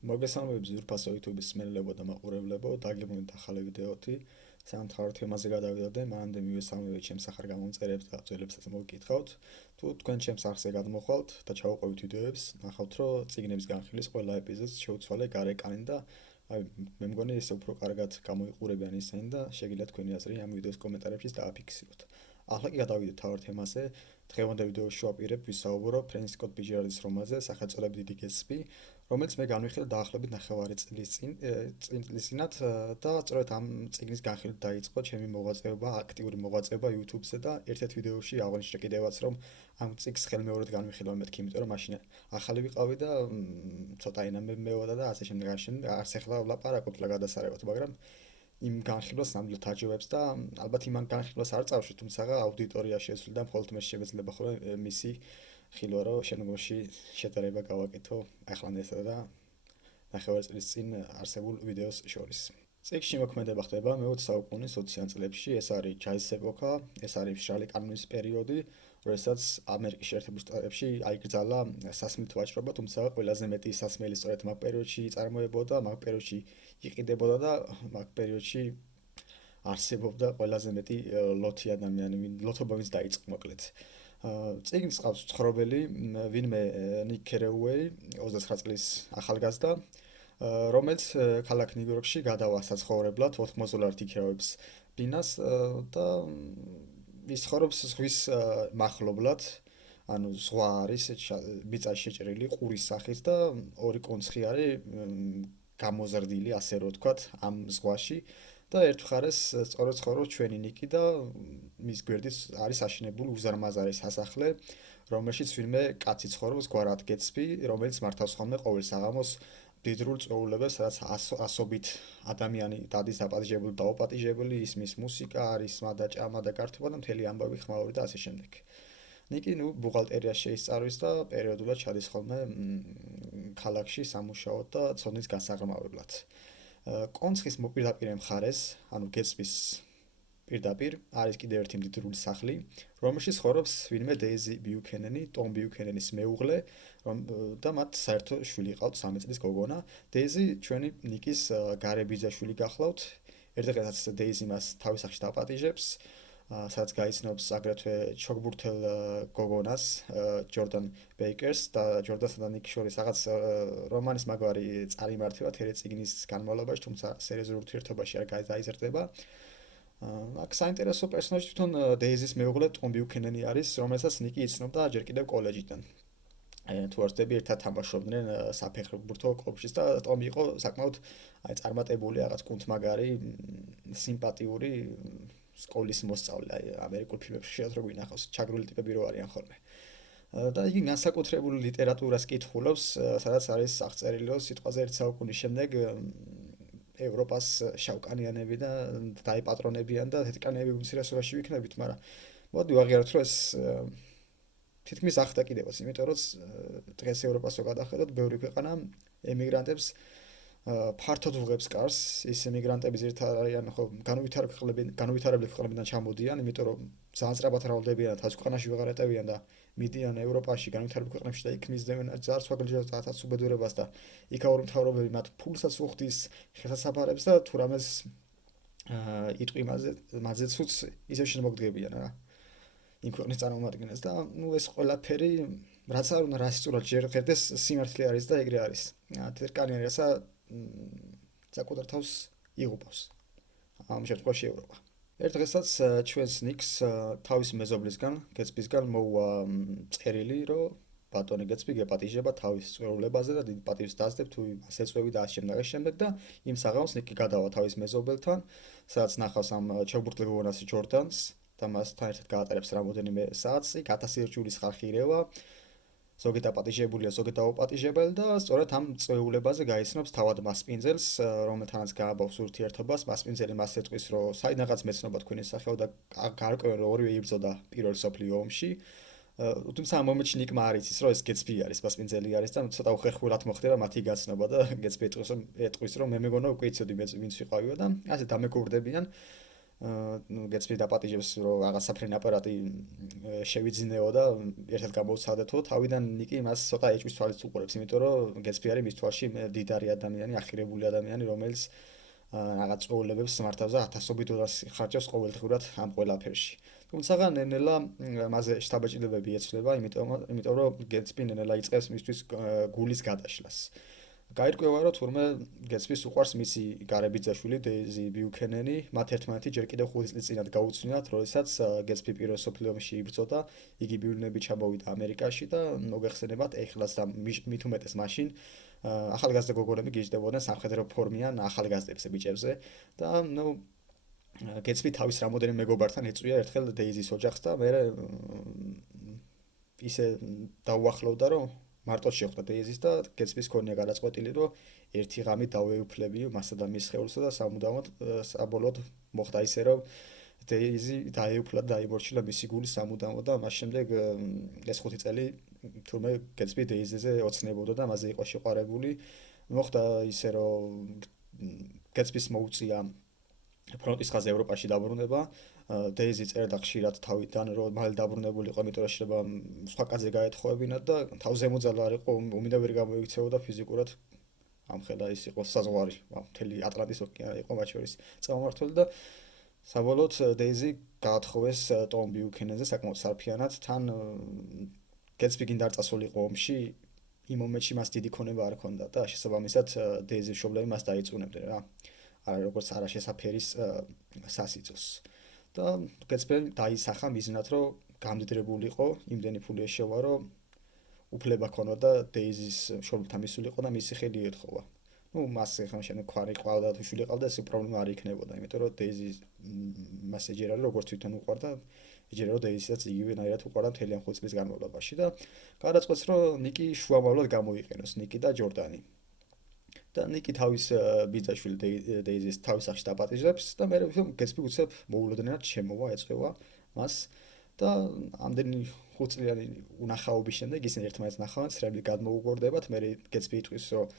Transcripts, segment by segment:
მოგესალმებით ზურფასო YouTube-ის მსმენელებო და მაყურებლებო, დაგეგმეთ ახალი ვიდეოთი. სამთავრობო თემაზე გადავიდოდე, მანამდე მივესალმებით ჩემს ახალ გამომწერებს და ძველებსაც მოგკითხავთ. თუ თქვენ ჩემს არხზე გადმოხვალთ და ჩავუყევით ვიდეოებს, ნახავთ, რომ წიგნების განხილვის ყველა ეპიზოდს შევცვალე გარეკანი და მე მგონი ესე უფრო კარგად გამოიყურებიან ისინი და შეგიძლიათ თქვენი აზრი ამ ვიდეოს კომენტარებში დააფიქსიროთ. ახლა კი გადავიდეთ თავარ თემაზე. დღევანდელ ვიდეოში ვაპირებ ვისაუბრო ფრენსის სკოტ ფიჩჯერალდის რომანზე სახელწოდებით დიდი გეტსბი, რომელიც მე განვიხილე დაახლოებით ნახევარი წლის წინათ და სწორედ ამ წიგნის განხილვით დაიწყო ჩემი მოღვაწეობა, აქტიური მოღვაწეობა YouTube-ზე და ერთ-ერთ ვიდეოში აღვნიშნე კიდევაც რომ ამ წიგნს ხელმეორედ განვიხილავ მეთქი, იმიტომ რომ მაშინ ახალი ვიყავი და ცოტა ენა მეოდა და ასე შემდეგ არც ეხლა ვლაპარაკობ რა გადასარევად, მაგრამ იმ განხილვას ნამდვილად აჯობებს და ალბათ იმ განხილვას არ წავშით, თუმცა აუდიტორია შესული და მხოლოდ მე შემეძლება ხოლმე მისი ხილვა რომ შემდგომში შეტარება გავაკეთო ახლანდესა და ნახევარი წლის წინ არსებულ ვიდეოს შორის. წიგნში მოქმედება ხდება მე-20 საუკუნის 20-იან წლებში, ეს არის ჯაზის ეპოქა, ეს არის მშრალი კანონის პერიოდი, როდესაც ამერიკის შეერთებულ შტატებში აიკრძალა სასმელთ ვაჭრობა, თუმცა ყველაზე მეტი სასმელი სწორედ მაგ პერიოდში წარმოებოდა, მაგ პერიოდში იყიდებოდა და მაგ პერიოდში არსებობდა ყველაზე მეტი ლოთი ადამიანი, ლოთობა ვინც დაიწყო მოკლედ. წიგნს ყავს ცხრობელი, ვინმე ნიკ ქერეუეი, 29 წლის ახალგაზრდა, რომელიც ქალაქ ნიუ-იორკში გადავა საცხოვრებლად 80-მოცდოლარით იქირავებს ბინას და ის ცხოვრობს ზღვის მახლობლად, ანუ ზღვა არის მიწაში შეჭრილი ყურის სახით და ორი კონცხი არის გამოზრდილი, ასე რომ ვთქვათ, ამ ზღვაში და ერთ მხარეს სწორედ ცხოვრობს ჩვენი ნიკი და მის გვერდით არის აშენებული უზარმაზარი სასახლე, რომელშიც ვინმე კაცი ცხოვრობს გვარად გეტსბი, რომელიც მართავს ხოლმე ყოველ საღამოს მდიდრულ წვეულებებს, სადაც ასობით ადამიანი დადის დაპატიჟებული, დაუპატიჟებელი, ისმის მუსიკა, არის სმა და ჭამა და გართობა და მთელი ამბავი ხმაური და ასე შემდეგ. ნიკი ბუღალტერიას შეისწავლის და პერიოდულად ჩადის ხოლმე ქალაქში სამუშაოდ და ცოდნის გასაღრმავებლად. კონცხის მოპირდაპირე მხარეს, ანუ გეტსბის პირდაპირ არის კიდევ ერთი მდიდრული სახლი, რომელშიც ცხოვრობს ვინმე დეიზი ბიუქენენი, ტომ ბიუქენენის მეუღლე, და მათ საერთო შვილი ყავთ 13 წლის გოგონა. დეიზი ჩვენი ნიკის გარებიძაშვილი გახლავთ. ერთ დღესაც დეიზი მას თავის სახლში დაპატიჟებს, სადაც გაიცნობს აგრეთვე ჩოგბურთელ გოგონას, ჯორდან ბეიკერს და ჯორდანსა და ნიკის შორის რაღაც რომანის მაგვარი წარიმართება თერე წიგნის განმავლობაში, თუმცა სერიოზულ ურთიერთობაში არ გაიზარდება. აქ საინტერესო პერსონაჟი თვითონ დეიზის მეუღლე ტომ ბიუქენენი არის, რომელსაც ნიკი იცნობდა ჯერ კიდევ კოლეჯიდან. თუ არ ვცდები, ერთად თამაშობდნენ საფეხბურთო კლუბშიც და ტომი იყო საკმაოდ წარმატებული, რაღაც კუნთმაგარი, სიმპათიური სკოლის მოსწავლე, ამერიკულ ფილმებში შეად რო გვინახავს, ჩაგრული ტიპები რო არიან ხოლმე. და იგი განსაკუთრებულ ლიტერატურას კითხულობს, სადაც არის აღწერილი, რომ სიტყვაზე ერთ საუკუნის შემდეგ ევროპას შავკანიანები და დაიპატრონებიან და თეთრკანიანები უმცირესობაში ვიქნებით, მაგრამ მოდი ვაღიაროთ, რომ ეს თითქმის ახდა კიდევაც, იმიტომ რომ დღეს ევროპას რო გადახედოთ, ბევრი ქვეყანა ემიგრანტებს ფართოდ ვუღებს კარს, ის ემიგრანტები ზირთად არიან ხო განუვითარებელი ქვეყნებიდან ჩამოდიან, იმიტომ რომ ძალიან სწრაფად მრავლდებიან, თასყანაში ვეღარ ეტევიან და მიდიან ევროპაში, განუვითარებულ ქვეყნებში და იქ მისდევენ ძარცვაგლჟას უბედურებას და იქაური მთავრობები მათ ფულსაც უხდის, ხელსაფარებს და თუ რამეს იტყვი მაზეც ისევ შემოგდგებიან რა. იმ ქვეყნის წარმომადგენლებს და ეს ყველაფერი რაც არ უნდა რასწორად ჯერ ღერდეს სიმართლე არის და ეგრე არის. თეთრკანიანი რაცა საკუთარ თავს იღუპავს. ამ შემთხვევაში ევროპა. ერთ დღესაც ჩვენს ნიკს თავის მეზობლისგან, გეტსბისგან მოუვა წერილი, რომ ბატონი გეტსბი გეპატიჟება თავის წვეულებაზე და დიდ პატივს დაძდებ თუ მას ეწვევი და ამ შემდეგ და იმ საღამოს ნიკი გადავა თავის მეზობელთან, სადაც ნახავს ამ ჩოგბურთელ გოგონას ჯორდანს და მასთან ერთად გაატარებს რამოდენიმე საათს, 1000 ჯულის ხალხი ირევა, ზოგი დაპატიჟებულია, ზოგი დაუპატიჟებელი და სწორედ ამ წვეულებაზე გაიცნობს თავად მასპინძელს, რომელთანაც გააბავს ურთიერთობას. მასპინძელი მას ეტყვის, რომ საიდანღაც მეცნობა თქვენი სახეო და გარკვევენ, რომ ორივე იბრძოდა პირველ მსოფლიო ომში. თუმცა ამ მომენტში ნიკმა არ იცის, რომ ეს გეტსბი არის, მასპინძელი არის და ცოტა უხერხულად მოხდება მათი გაცნობა და გეტსბი ეტყვის, რომ მე მეგონა უკვე იცოდი ვინც ვიყავიო და ასე დამეგობრდებიან. გეცპი დაპატიჟებს რომ რაღაც საფრენი აპარატი შევიძინეო და ერთად გამოვცადეთო თავიდან ნიკი მას ცოტა ეჭვის თვალით უყურებს იმიტომ რომ გეცპი არის მის თვალში დიდარი ადამიანი ახირებული ადამიანი რომელიც რაღაც წვეულებებს მართავს და ათასობით დოლარს ხარჯავს ყოველდღურად ამ ყველაფერში თუმცა ნენელა მასზე შთაბეჭდილებები ეცვლება იმიტომ რომ გეცპი ნენელა იწყებს მისთვის გულის გადაშლას გაირკვევა რომ თურმე გეცპის უყვარს მისი გარებიძაშვილი დეიზი ბიუქენენი მათ ერთმანეთი ჯერ კიდევ 5 წლის წინათ გაუცნიათ როდესაც გეცპი პირველ მსოფლიო ომში იბრძოდა იგი ბიურნებით ჩამოვიდა ამერიკაში და მოგეხსენებათ ეხლაც და მით უმეტეს მაშინ ახალგაზრდა გოგონები გიждდებოდნენ სამხედრო ფორმიან ახალგაზრდებზე ბიჭებზე და ნუ გეცპი თავის რამოდენიმე მეგობართან ეწვია ერთხელ დეიზის ოჯახს და მე ისე დაუახლოვდა რომ მარტო შეხვდა დეიზის და გეცპის ქონია გადაწყვეტილი რომ ერთი ღამით დავეუფლებიო მასა და მის სხეულსა და სამუდამოდ საბოლოოდ მოხდა ისე რომ დეიზი დაეუფლა და დაიმორჩილა მისი გული სამუდამოდ და მას შემდეგ ეს 5 წელი თურმე გეცპი დეიზიზე ოცნებობდა და მასზე იყო შეყვარებული მოხდა ისე რომ გეცპის მოუწია ფრონტის ხაზზე ევროპაში დაბრუნება დეიზი წერდა ხშირად თავიდან რომ მალე დაბრუნებულიყო იმიტომ რომ შეიძლება სხვა კაცზე გაეთხოვებინათ და თავზე მოძალა არ იყო უმინდა ვერ გამოიქცეოდა ფიზიკურად ამხელა ის იყო საზღვარი მთელი ატლანტის ოკეანე იყო მათ შორის წარმმართველი და საბოლოოდ დეიზი გაათხოვეს ტომ ბიუქენენზე საკმაოდ სარფიანად თან გეცპი გინდა არ წასულიყო ომში იმ მომენტში მას დიდი ქონება არ ჰქონდა და შესაბამისად დეიზის მშობლები მას დაიწუნებდნენ რა არა როგორც არაშესაფერის სასიცოს და გეცპემ დაისახა მიზნად რომ გამდიდრებულიყო იმდენი ფული ეშოვა რომ უფლება ქონოდა და დეიზის მშობელთან მისულიყო და მისი ხელი ეთხოვა ну მას ახლა შენ ქვარი ყავდა თუ შვილი ყავდა ეს პრობლემა არ იქნებოდა იმიტომ რომ დეიზი მას ეჯერა როგორც თვითონ უყვარდა ეჯერა რომ დეიზისაც იგივენაირად უყვარდა მთელი ამ 5 წლის განმავლობაში და გადაწყვეტს რომ ნიკი შუამავლად გამოიყენოს ნიკი და ჯორდანი და ნიკი თავის ბიძაშვილი დეიზის თავის სახში დაპატიჟებს და მე გეცპი უცებ მოულოდნელად შემოვა ეწევა მას და ამდენი 5 წლიანი უნახაობის შემდეგ ისინი ერთმანეთს ნახავენ ცრემლი გადმოუგორდებათ მე გეცპი იტყვის რომ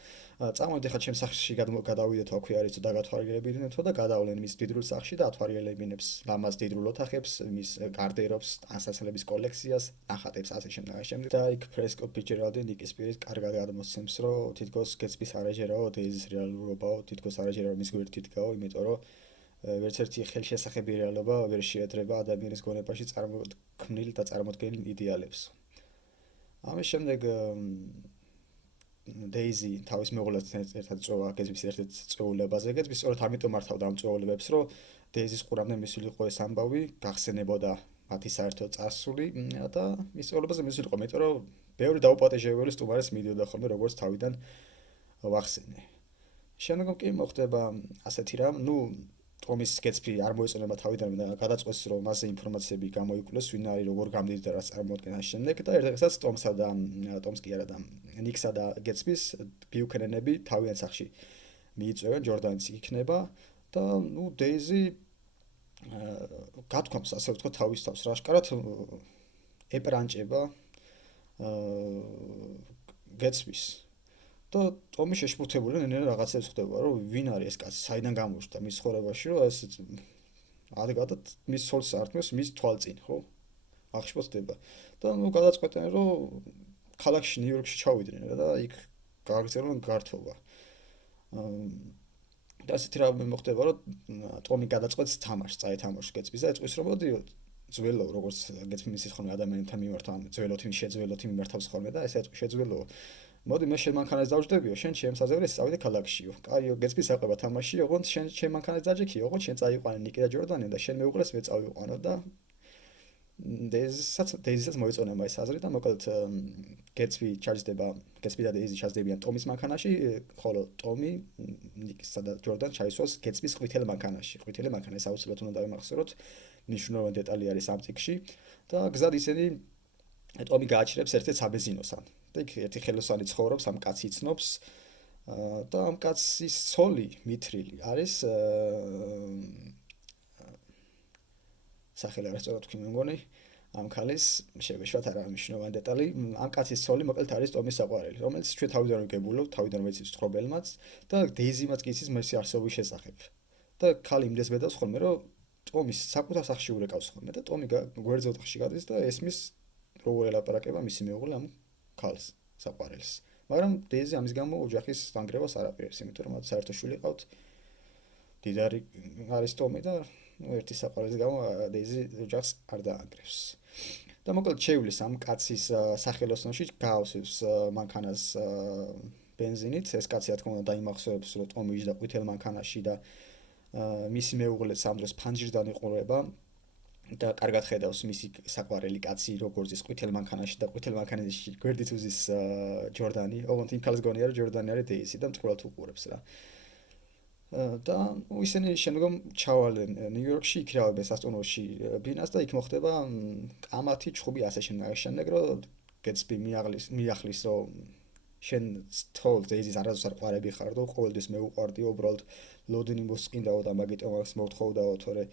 წამოვიდე ხა ჩემ სახლში გადავიდეთო აქვე არის თუ დაგათვალიერებინეთო და გადავლენ მის დიდრულ სახლში და ათვალიერებინებს ლამაზ დიდრულ ოთახებს მის გარდერობს ანსასელების კოლექციას ნახატებს ასე შემდეგ და იქ ფრესკო ფიჩერალდი ნიკის პირით კარგად გადმოსცემს რომ თითქოს გეცპის არაჯერაო დეიზის რეალურობაო თითქოს არაჯერაო მის გვერდით დგაო იმიტომ რომ ვერც ერთი ხელშესახები რეალობა ვერ შეედრება ადამიანის გონებაში წარმოქმნილ და წარმოდგენილ იდეალებს. ამის შემდეგ დეიზი თავის მეუღლესთან ერთად წვევა გეცპის ერთ-ერთ წვეულებაზე. გეცპი სწორედ ამიტომ მართავდა ამ წვეულებებს, რომ დეიზის ყურამდე მისულიყო ეს ამბავი, გახსენებოდა მათი საერთო წარსული და მის წვეულებაზე მისულიყო, იმიტომ რომ ბევრი დაუპატეჟებელი სტუმარეს მიდიოდა ხოლმე როგორც თავიდან ვახსენე. შემდგომ კი მოხდება ასეთი რამ, ტომის გეცპი არ მოეწონება თავიდან და გადაწყვეტს რომ მასზე ინფორმაციები გამოიკვლეს ვინ არის როგორ გამდიდრდა რაც წარმოადგენს შემდეგ და ერთადერთაც ტომს კი არა და ნიქსა და გეცპის ბიუქენენები თავიანთ სახში მიიწვევენ ჯორდანიც იქნება და დეიზი გათქვამს ასე ვთქვათ თავის თავს რა აშკარად ეპრანჭება გეცპის და ტომი შეშფოთებული ნენელა რაღაცებს ხვდება რომ ვინ არის ეს კაცი საიდან გამოჩნდა მის ცხოვრებაში რომ ეს ადეკატად მის სოლს არტმევს მის თვალწინ ხო აღშფოთდება და გადაწყვეტენ რომ ქალაქში ნიუ-იორკში ჩავიდნენ და იქ გააგრძელონ გართობა და ასეთი რამე მოხდება რომ ტომი გადაწყვეტს თამაშს წაეთამაშოს გეცპის და ეწვის რომ მოდი ძველო როგორც გეცპი მისის ხოლმე ადამიანთან მიმართა ძველოთი შეძველოთი მიმართავს ხოლმე და ეს ეწვის შეძველო მოდი მე შენ მანქანას დავждებიო შენ ჩემს აზრებს წავიდე ქალაქშიო კაიო გეცპის საყვება თამაში ოღონდ შენ მანქანას დაჯექიო ოღონდ შენ წაიყვანე ნიკი და ჯორდანი და შენ მეუღლეს მე წავიყვანო და დეიზისაც მოეწონება ეს აზრი და მოკლედ გეცპი და დეიზი ჩაჯდებიან ტომის მანქანაში ხოლო ტომი ნიკისა და ჯორდანს ჩაისვას გეცპის ყვითელ მანქანაში ყვითელი მანქანა ეს აუცილებლად უნდა დავიმახსოვროთ მნიშვნელოვანი დეტალი არის ამ წიგნში და გზად ისინი ტომი გააჩერებს ერთ-ერთ საბეზინოსთან და იქ ერთი ხელოსანი ცხოვრობს ამ კაცი იცნობს და ამ კაცის ცოლი მითრილი არის სახელი არ სწორად თქვი მე მგონი ამ ქალის შევეშვათ არა მნიშვნელოვანი დეტალი ამ კაცის ცოლი მოკლედ არის ტომის საყვარელი რომელიც ჩვენ თავიდან ვიგებულობ თავიდან ვიცით თხრობელმაც და დეიზიმაც კი იცის მისი არსებობის შესახებ და ქალი იმდეს ბედავს ხოლმე რომ ტომის საკუთარ სახში ურეკავს ხოლმე და ტომი გვერდზე ოთახში გადის და ესმის როგორ ელაპარაკება მისი მეუღლე ამ ქალს, საყვარელს. მაგრამ დეიზი ამის გამო ოჯახის დანგრევას არ აპირებს, იმიტომ რომ მათ საერთო შვილი ყავთ. დიდარი არის ტომი და ერთი საყვარელის გამო დეიზი ოჯახს არ დაანგრევს. და მოკლედ შეივლის ამ კაცის სახელოსნოში გაავსებს მანქანას ბენზინით. ეს კაცი რა თქმა უნდა დაიმახსოვრებს, რომ ტომი იჯდა ყვითელ მანქანაში და მისი მეუღლეც ამ დროს ფანჯრიდან იყურება და კარგად ხედავს მისი საყვარელი კაცი როგორ ზის ყვითელ მანქანაში და ყვითელ მანქანაში გვერდით უზის ჯორდანი. ოღონდ იმ ქალს გონია რომ ჯორდანი არის დეიზი და მწყვრად უყურებს რა. და ისინი შემდგომ ჩავალენ ნიუ-იორკში, იქირავებენ სასტუმროში ბინას და იქ მოხდება კამათი, ჩხუბი ასე შემდეგ რომ გეტსბი მიახლის რომ შენ თოლ დეიზის არასდროს არ ყვარები ხარ და ყოველთვის მე უყვარდი, უბრალოდ ლოდინი მოსწინდაო და მაგით ამას მოვთხოვდაო, თორე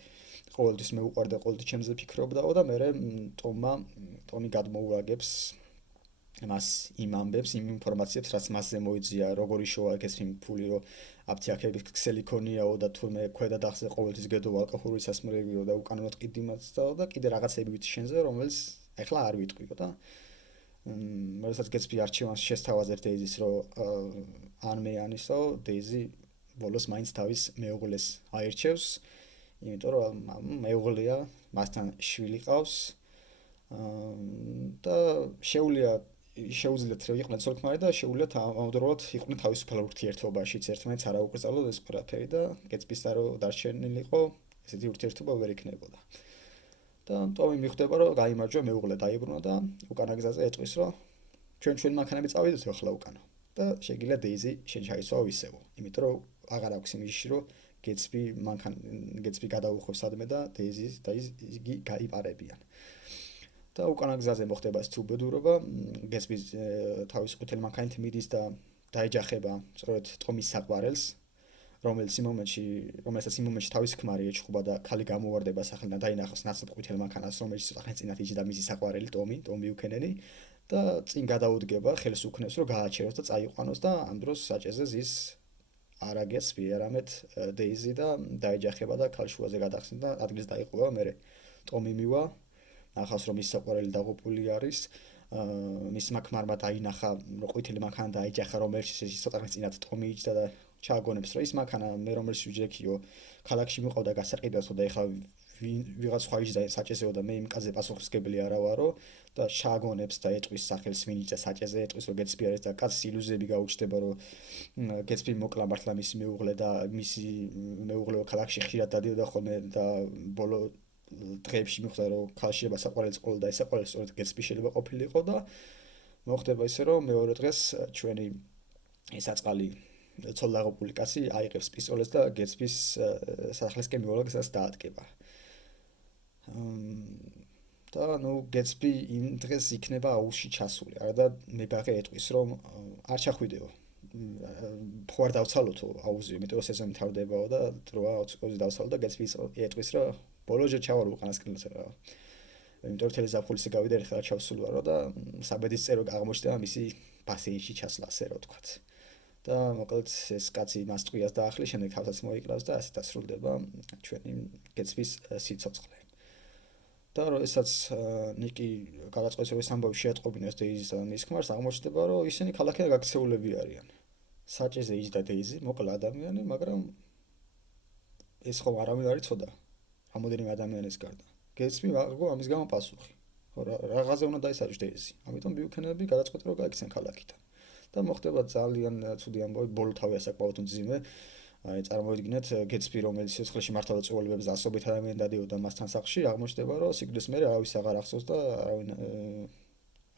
ყოველთვის მე უყვარდა, ყოველთვის ჩემზე ფიქრობდაო და მე ტომი გადმოუაგებს მას იმ ამბებს, იმ ინფორმაციებს, რაც მასზე მოიძია, როგორი შოა გესმის ფული, რომ აფთიაქების ქსელი ქონიაო და თურმე ქვედა დახზე ყოველთვის გედო ალკოჰოლური სასმელებიო და უკანონოდ ყიდიმაცდაო და კიდე რაღაცები ვიცი შენზე, რომელიც ეხლა არ ვიტყვიო და როდესაც გესპი არჩევანს შესთავაზებს დეიზის, რომ ან მე ანისო, დეიზი ბოლოს მაინც თავის მეუღლეს აირჩევს, იმიტომ რომ მეუღლეა, მასთან შვილი ყავს და შეუძლიათ რომ იყვნენ ცოლ-ქმარი და შეუძლიათ ამავდროულად იყვნენ თავისუფალ ურთიერთობაშიც ერთმანეთს არ აუკრძალოთ ეს ყველაფერი და გეტსბის და რომ დარჩენილიყო ესეთი ურთიერთობა ვერ იქნებოდა. და ტომი მიხვდება რომ გაიმარჯვა, მეუღლე დაიბრუნა და უკანა გზაზე ეტყვის რომ ჩვენ მანქანები წავიდეთ ახლა უკანა და შეგიძლია დეიზი შენ ჩაიცვალო ისევ, იმიტომ რომ აღარ აქვს იმისში რომ გეტსბი გადაუხვევს სადმე და დეიზი იგი გაიპარებიან. და უკანა გზაზე მოხდება ეს თუბედურობა, გეტსბი თავის ყვითელ მანქანით მიდის და დაეჯახება სწორედ ტომის საყვარელს, რომელსაც იმ მომენტში თავის ქმარი ეჩხუბა და ქალი გამოვარდება სახელიდან დაინახავს ნაცნობ ყვითელ მანქანას, რომელიც ცოტა ხნის წინათ იჯდა მისი საყვარელი ტომი ბიუქენენი და წინ გადაუდგება, ხელს უქნევს რომ გააჩეროს და წაიყვანოს და ამ დროს საჭეზე ზის არა გეტსბი, არამედ დეიზი და დაეჯახება და ქალშუაზე გადახსნა და ადგილს დაიყვება. მერე ტომი მივა ახავს რომ ის საყვარელი დაღუპული არის, მისმა ქმარმა დაინახა რომ ყვითელი მანქანა დაეჯახა, რომელიც ცოტა ხნის წინათ ტომი იჯდა და ჩააგონებს რომ ის მანქანა მე რომელიც ვიჯექიო ქალაქში მიყავდა გასაყიდვასო და ეხლა ვიღაც სხვა იჯდა საჭეზეო და მე იმ კაცზე პასუხისმგებელი არა ვარო და ჩააგონებს და ეტყვის სახელს ვინ იჯდა საჭეზე, ეტყვის რომ გეტსბი არის და კაცს ილუზიები გაუჩნდება რომ გეტსბი მოკლა მართლა მისი მეუღლე და მისი მეუღლე ქალაქში ხშირად დადიოდა ხოლმე და ბოლო დღეებში მიხვდა რომ ქალშიება საყვარელს ყოლდა და ეს საყვარელი სწორედ გეტსბი შეიძლება ყოფილიყო და მოხდება ისე რომ მეორე დღეს ჩვენი საწყალი ცოლ-დაღუპული კაცი აიღებს პისტოლეტს და გეტსბის სახლისკენ მივალგას დაადგება. და გეტსბი იმ დღეს იქნება აუზში ჩასული. არა და მებაღე ეტყვის რომ არ ჩახვიდეო. ხო არ დავცალოთო აუზი, იმიტომ რომ სეზონი მთავრდებაო და დროა აუზი დავცალო და გეტსბი ეტყვის რომ ბოლოჯერ ჩავარო უკანასკნელს რა. იმიტომ რომ თელეზაფხულისი გავიდა ერთხელ ჩავსულ ვარო და საბედის წერო აღმოჩნდება მისი ბასეინში ჩასვლა, ასე რომ ვთქვათ. და მოკლედ ეს კაცი მას ტყვიას დაახლის, შემდეგ თავსაც მოიკლავს და ასე დასრულდება ჩვენი გეტსბის სიცოცხლე. და როდესაც ნიკი გადაწყვეტს რომ ეს ამბავი შეატყობინოს დეიზის და მის ქმარს, აღმოჩნდება რომ ისინი ქალაქიდან გაქცეულები არიან. საჭეზე იჯდა დეიზი, მოკლა ადამიანი, მაგრამ ეს ხომ არავინ არ იცოდა რამოდენიმე ადამიანის გარდა. გეტსბი აღგო ამის გამო პასუხი. ხო რაღაცა უნდა დაისაჯოს დეიზი. ამიტომ ბიუქენები გადაწყვეტენ რომ გაიქცენ ქალაქიდან. და მოხდება ძალიან ცუდი ამბავი, ბოლო თავი ასაკმაოდ მძიმე. წარმოვიდგინეთ გეტსბი რომელიც სიცოცხლეში მართალ წვეულებებს ასობით ადამიანი დადიოდა მასთან სახლში, აღმოჩნდება რომ სიკვდილის მერე არავის აღარ ახსოვს და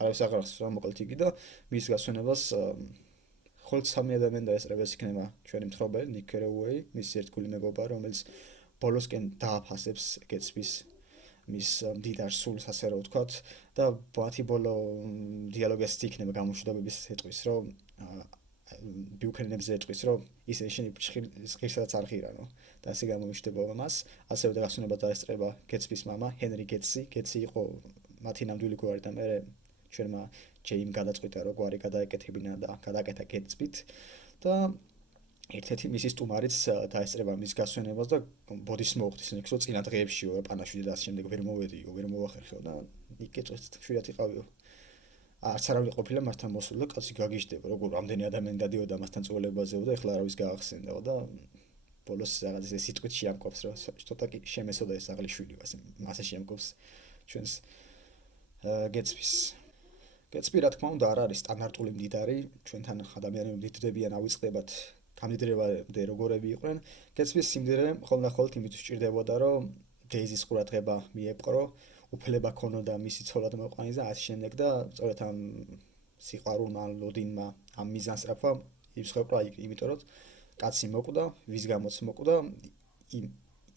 არავის აღარ ახსოვს რა მოკლედ იგი და მის გასვენებას მხოლოდ სამი ადამიანი დაესწრება, ეს იქნება ჩვენი მთხრობელი ნიკ კეროუეი, მისი ერთგული მეგობარი, რომელიც ბოლოსკენ დააფასებს გეტსბის მის მდიდარ სულს, ასე რომ ვთქვათ და მათი ბოლო დიალოგი ასეთი იქნება გამოშვებების ეტყვის რომ ბიუქენებზე ეტყვის რომ ისინი შენი ღირსაც არ ღირანო და ასე გამოიშვება მას, ასევე და გასვენება დაესწრება გეტსბის მამა ჰენრი გეტსი იყო მათი ნამდვილი გვარი და მე ჩვენმა ჯეიმ გადაწყვიტა რომ გვარი გადაეკეთებინა და გადააკეთა გეტსბით და ერთ-ერთი მისი სტუმარიც დაესწრება მის გასვენებას და ბოდიშს მოუხდის, იქ რომ წინა დღეებშიო პანაშვიდი და ასე შემდეგ ვერ მოვედიო, ვერ მოვახერხეო და იქ ეწვეს შვიდად იყავიო. არც არავინ ყოფილა მასთან მოსული და კაცი გაგიჟდება, როგორ რამდენი ადამიანი დადიოდა მასთან წველებაზეო და ეხლა არავის გაახსენდაო და ბოლოს რაღაც ეს სიტყვით შეამკობს, რომ ცოტა კი შემესოდა ეს აღლი შვილი, ასე მასე შეამკობს ჩვენს გეცვის. გეცვი რა თქმა უნდა არ არის სტანდარტული მდიდარი, ჩვენთან ადამიანები მდიდრდებიან, ავიწყდებათ გამდიდრებამდე როგორები იყვნენ. გეცვის სიმდიდრე ხოლმე იმით სჭირდებოდა, რომ დეიზის ყურადღება მიეპყრო, უფლება ქონოდა მისი ცოლად მოყვანის და ასე შემდეგ და სწორედ ამ სიყვარულმა, ლოდინმა, ამ მიზანსწრაფვა იფსხებრა იმიტომ რომ კაცი მოკვდა, ვის გამოც მოკვდა,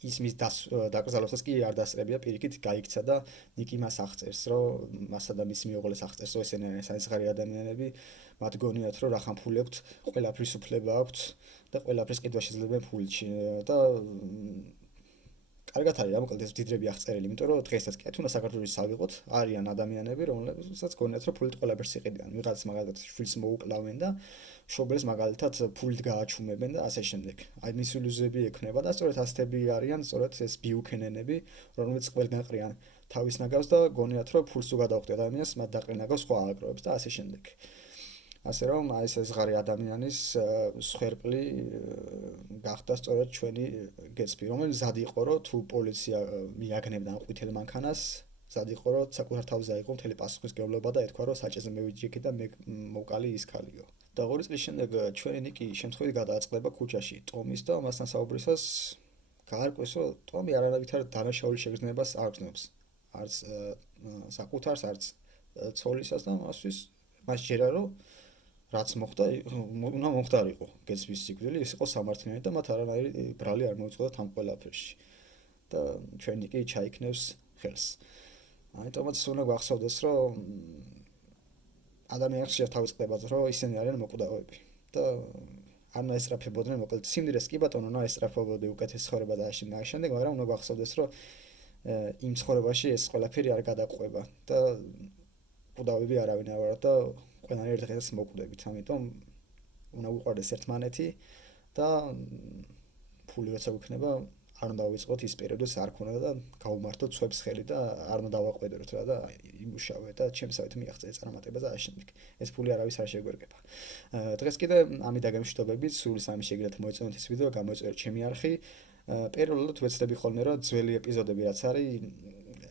ის მის დაკრძალვასაც კი არ დასწრებია, პირიქით გაიქცა და ნიკი მას აღწერს, რომ მასა და მის მეუღლეს აღწერს, რომ ესენი არიან საიძღარი ადამიანები, მათ გონიათ, რომ რახან ფული აქვთ, ყველაფრის უფლება აქვთ და ყველაფრის ყიდვა შეძლებენ ფულში და კარგად არის, მოკლედ ეს მდიდრები აღწერილი, იმიტომ რომ დღესაც კი თუნდაც საქართველოს ავიღოთ, არიან ადამიანები, რომლებსაც გონიათ, რომ ფულით ყველაფერს იყიდიან. ვიღაც მაგალითად შვილს მოუკლავენ და შობელს მაგალითად ფულით გააჩუმებენ და ასე შემდეგ. აი მის ილუზიები ექნება და სწორედ ასეთები არიან, სწორედ ეს ბიუქენენები, რომლებიც ყველგან ყრიან თავის ნაგავს და გონიათ, რომ ფულს თუ გადაუხდი ადამიანს, მათ დაყრინაგავს სხვა აგროვებს და ასე შემდეგ. ასე რომ აი ეს ზღარი ადამიანის სხერპლი გახდა სწორედ ჩვენი გეცბი, რომელიც ზად იყო, რომ თუ პოლიცია მიაგნებდა ამ ყვითელ მანქანას, ზად იყო, რომ საკუთარ თავზე აიღო მთელი პასუხისმგებლობა და ეთქვა, რომ საჭეზე მევიჯექი და მე მოვკალი ის ქალიო. და 2 წლის შემდეგ ჩვენი ნიკი შემთხვევით გადააწყდება ქუჩაში ტომის და მასთან საუბრისას გაარკვეს, რომ ტომი არანაირად დანაშაული შეგრძნებას არ გრძნობს. არც საკუთარს, არც ცოლისას და მას ჯერა რომ რაც მოხდა, უნდა მომხდარიყო გეცვის სიკვდილი, ის იყო სამართლიანი და მათ არანაირი ბრალი არ მოუწოდათ ამ ყველაფერში. და ჩვენი კი ჩაიქნევს ხელს. ამიტომაც უნდა გვახსოვდეს, რომ ადამიანს შეიძლება თავისწყდება, რომ ისინი არიან მოკვდავები და არ უნდა ესწრაფებოდნენ, მოკლედ სიმდიდრეს კი ბატონო უნდა ესწრაფებოდნენ უკეთეს ცხოვრება და ამ შემდეგ, მაგრამ უნდა გვახსოვდეს, რომ იმ ცხოვრებაში ეს ყველაფერი არ გადაყვება და კვდავები არავინ არ ვართ და ყველანი ერთ დღეს მოკვდებით, ამიტომ უნდა ვიყვარდეს ერთმანეთი და ფული როცა გვიქნება არ უნდა დავიწყოთ ის პერიოდს არ ქონდა და გავუმართოთ ცვებს ხელი და არ უნდა დავაყვედროთ რა და იმუშავე და ჩემსავით მიაღწე წარმატება და ასე შემდეგ. ეს ფული არავის არ შეგვერგება. დღეს კიდე ამით დაგემშვიდობებით, სულ სამი შეგიძლიათ მოეწონოთ ეს ვიდეო, გამოიწეროთ ჩემი არხი. პერიოდულად ვეცდები ხოლმე რომ ძველი ეპიზოდები რაც არის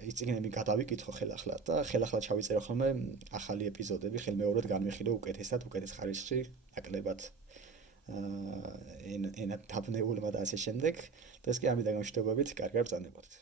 ის წიგნები გადავიკითხო ხელახლა და ხელახლა ჩავიწერო ხოლმე ახალი ეპიზოდები, ხელმეორედ განვიხილო უკეთესად, უკეთეს ხარისხში, ნაკლებად ენა დაბნეულმა და ასე შემდეგ. დღეს კი ამით დაგემშვიდობებით, კარგად ბრძანებოდეთ.